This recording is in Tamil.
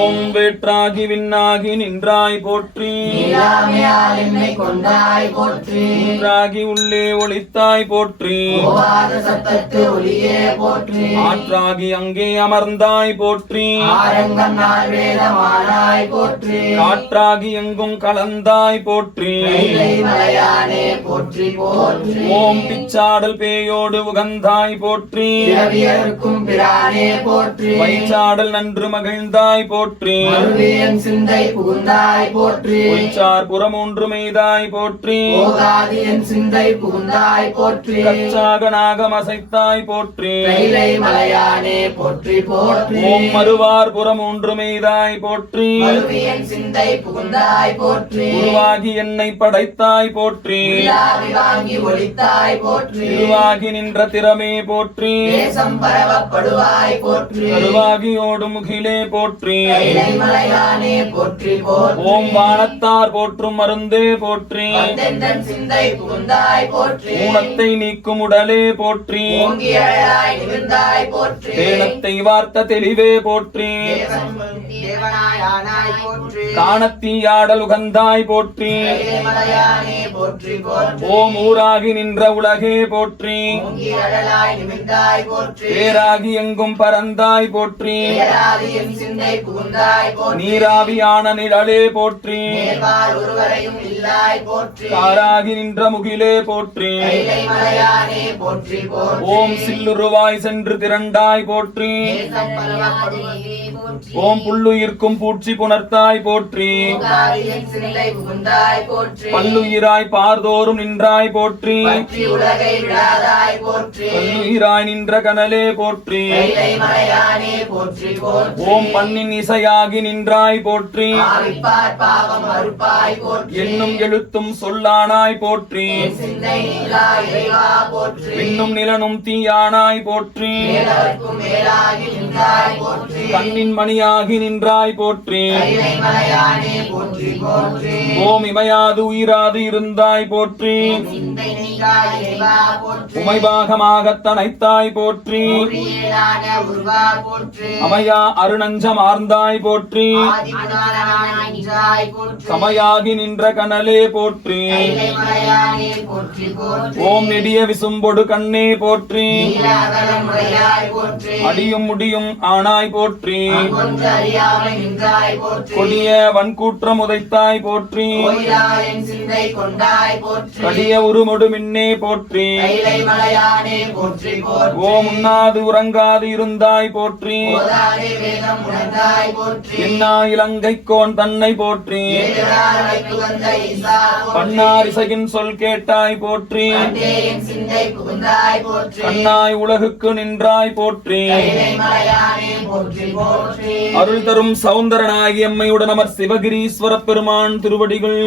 ஓம் வேற்றாகி விண்ணாகி நின்றாய் போற்றி. கொண்டாய் போற்றி. நின்றாகி உள்ளே ஒளித்தாய் போற்றி. சத்தத்து ஒளியே போற்றி. ஆற்றாகி அங்கே அமர்ந்தாய் போற்றி. போற்றி. காற்றாகி எங்கும் கலந்தாய் போற்றி. போற்றி போற்றி. ஓம் பிச்சாடல் பேயோடு உகந்தாய் போற்றி. பிரானே போற்றி. வைச்சாடல் நன்று மகிழ்ந்தாய் போற்றி. மறுவியன் சிந்தை புகுந்தாய் போற்றி. பொய்ச்சார் புறமூன்று மெய்தாய் போற்றி. போகாது என் சிந்தை புகுந்தாய் போற்றி. கச்சாக நாகம் அசைத்தாய் போற்றி. கைலை மலையானே போற்றி போற்றி. ஓம் மறுவார் புறமூன்று மெய்தாய் போற்றி. மறுவியன் சிந்தை புகுந்தாய் போற்றி. உருவாகி என்னை படைத்தாய் போற்றி. வாங்கி ஒளித்தாய் போற்றி. திருவாகி நின்ற திறமே போற்றி. தேசம் பரவப்படுவாய் போற்றி. கருவாகி ஓடும் முகிலே போற்றி. போற்றி போற்றி. ஓம் வானத்தார் போற்றும் மருந்தே போற்றி. சிந்தை புகுந்தாய் போற்றி. ஊனத்தை நீக்கும் உடலே போற்றி. போற்றி. தேனத்தை வார்த்த தெளிவே போற்றி. தேவனாயானாய் போற்றி. ஓம் ஊராகி நின்ற உலகே போற்றி. பேராகி எங்கும் பறந்தாய் போற்றி. நீராவியான நிழலே போற்றி. காராகி நின்ற முகிலே போற்றி. ஓம் சில்லுருவாய் சென்று திரண்டாய் போற்றி. ஓம் புல்லுயிர்க்கும் பூச்சி புணர்த்தாய் போற்றி. பல்லுயிராய் பார்தோறும் நின்றாய் போற்றி. பல்லுயிராய் நின்ற கனலே போற்றி. ஓம் பண்ணின் இசையாகி நின்றாய் போற்றி. என்னும் எழுத்தும் சொல்லானாய் போற்றி. விண்ணும் நிலனும் தீயானாய் போற்றி. மேலவர்க்கும் மேலாகி நின்றாய் போற்றி. கண்ணின் மணியாகி நின்றாய் போற்றி. ஓம் இமையாது உயிராது இருந்தாய் போற்றி. உமை நீங்கா போற்றி உமைபாகமாக தனைத்தாய் போற்றி. அமையா அருணஞ்சம் ஆர்ந்தாய் போற்றி. சமையாகி நின்ற கனலே போற்றி. ஓம் நெடிய விசும்பொடு கண்ணே போற்றி. அடியும் முடியும் ஆனாய் போற்றி. போற்றி. கொடிய வன்கூற்றம் உதைத்தாய் போற்றி. கடிய உருமொடு மின்னே போற்றி. ஓம் உண்ணாது உறங்காது இருந்தாய் போற்றி. என்னா இலங்கைக்கோன் தன்னை போற்றி. ஏழுரார் வைத்து வந்த ஈசா போற்றி. பன்னார் இசையின் சொல் கேட்டாய் போற்றி. கண்ணாய் உலகுக்கு நின்றாய் போற்றி. அருள் தரும் சௌந்தரனாகி எம்மையுடன் அமர் சிவகிரீஸ்வர பெருமான் திருவடிகள்.